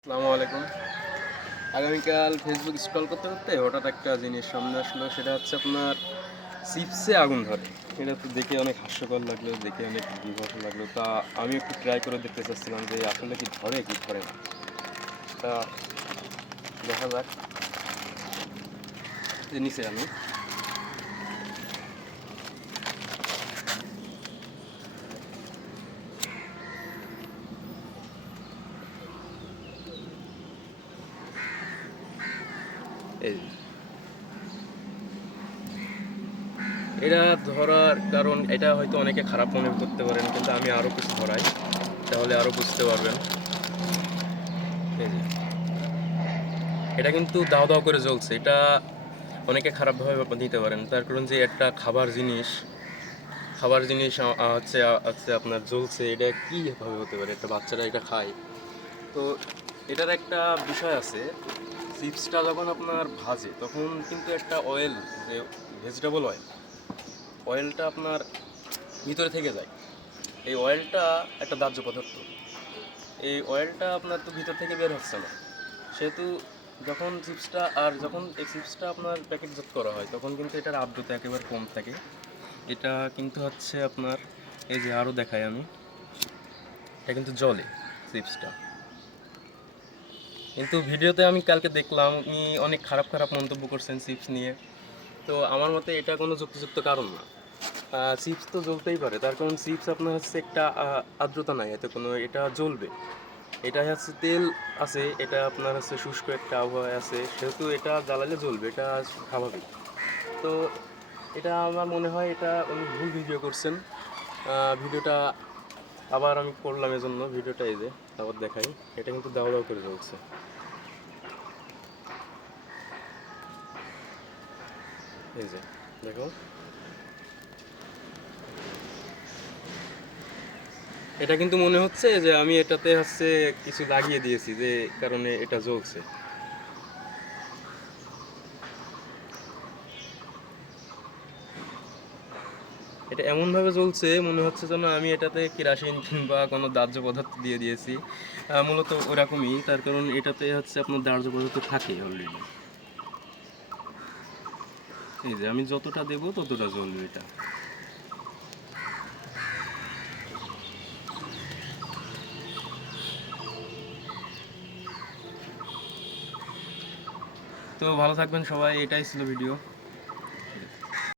আসসালামু আলাইকুম। আগামীকাল ফেসবুক স্ক্রল করতে করতে হঠাৎ একটা জিনিস সামনে আসলো, সেটা হচ্ছে আপনার চিপসে আগুন ধরে। এটা তো দেখে অনেক হাস্যকর লাগলো, দেখে অনেক বিভৎস লাগলো। তা আমি একটু ট্রাই করে দেখতে চাচ্ছিলাম যে আসলে কি ধরে কি ধরে না। তা দেখা যাক। যে নিচে আমি এই এটা ধরার কারণ, এটা হয়তো অনেকে খারাপ মনে করতে পারেন, কিন্তু আমি আরও কিছু ধরাই, তাহলে আরও বুঝতে পারবেন। এই যে এটা কিন্তু দাও দাও করে জ্বলছে। এটা অনেকে খারাপভাবে নিতে পারেন, তার কারণ যে একটা খাবার জিনিস হচ্ছে আপনার জ্বলছে, এটা কীভাবে হতে পারে? একটা বাচ্চারা এটা খায়। তো এটার একটা বিষয় আছে, চিপসটা যখন আপনার ভাজে তখন কিন্তু একটা অয়েল, যে ভেজিটেবল অয়েলটা আপনার ভিতরে থেকে যায়। এই অয়েলটা একটা দাহ্য পদার্থ। এই অয়েলটা আপনার তো ভিতর থেকে বের হচ্ছে না, সেহেতু যখন এই চিপসটা আপনার প্যাকেটজাত করা হয় তখন কিন্তু এটার আর্দ্রতা একেবারে কম থাকে। এটা কিন্তু হচ্ছে আপনার, এই যে আরও দেখাই আমি, এটা কিন্তু জলে চিপসটা। কিন্তু ভিডিওতে আমি কালকে দেখলাম উনি অনেক খারাপ খারাপ মন্তব্য করছেন চিপস নিয়ে। তো আমার মতে এটা কোনো যুক্তিযুক্ত কারণ না। চিপস তো জ্বলতেই পারে, তার কারণ চিপস আপনার হচ্ছে একটা আর্দ্রতা নাই এতে কোনো, এটা জ্বলবে। এটা হচ্ছে তেল আছে, এটা আপনার হচ্ছে শুষ্ক একটা আবহাওয়া আছে, সেহেতু এটা জ্বালালে জ্বলবে, এটা স্বাভাবিক। তো এটা আমার মনে হয় এটা উনি ভুল ভিডিও করছেন। ভিডিওটা আবার আমি করলাম এজন্য ভিডিওটা, এই যে আবার দেখাই, এটা কিন্তু দাও দাও করে জ্বলছে। এই যে দেখো, এটা কিন্তু মনে হচ্ছে যে আমি এটাতে হচ্ছে কিছু লাগিয়ে দিয়েছি, যে কারণে এটা জ্বলছে। এটা এমনভাবে জ্বলছে মনে হচ্ছে যেন আমি এটাতে কেরাসিন কিংবা কোনো দাহ্য পদার্থ দিয়ে দিয়েছি। মূলত ওরকমই, তার কারণ এটাতে হচ্ছে আপনার দাহ্য পদার্থ থাকে অলরেডি। এই যে আমি যতটা দেবো ততটা জ্বলবে এটা। তো ভালো থাকবেন সবাই, এটাই ছিল ভিডিও।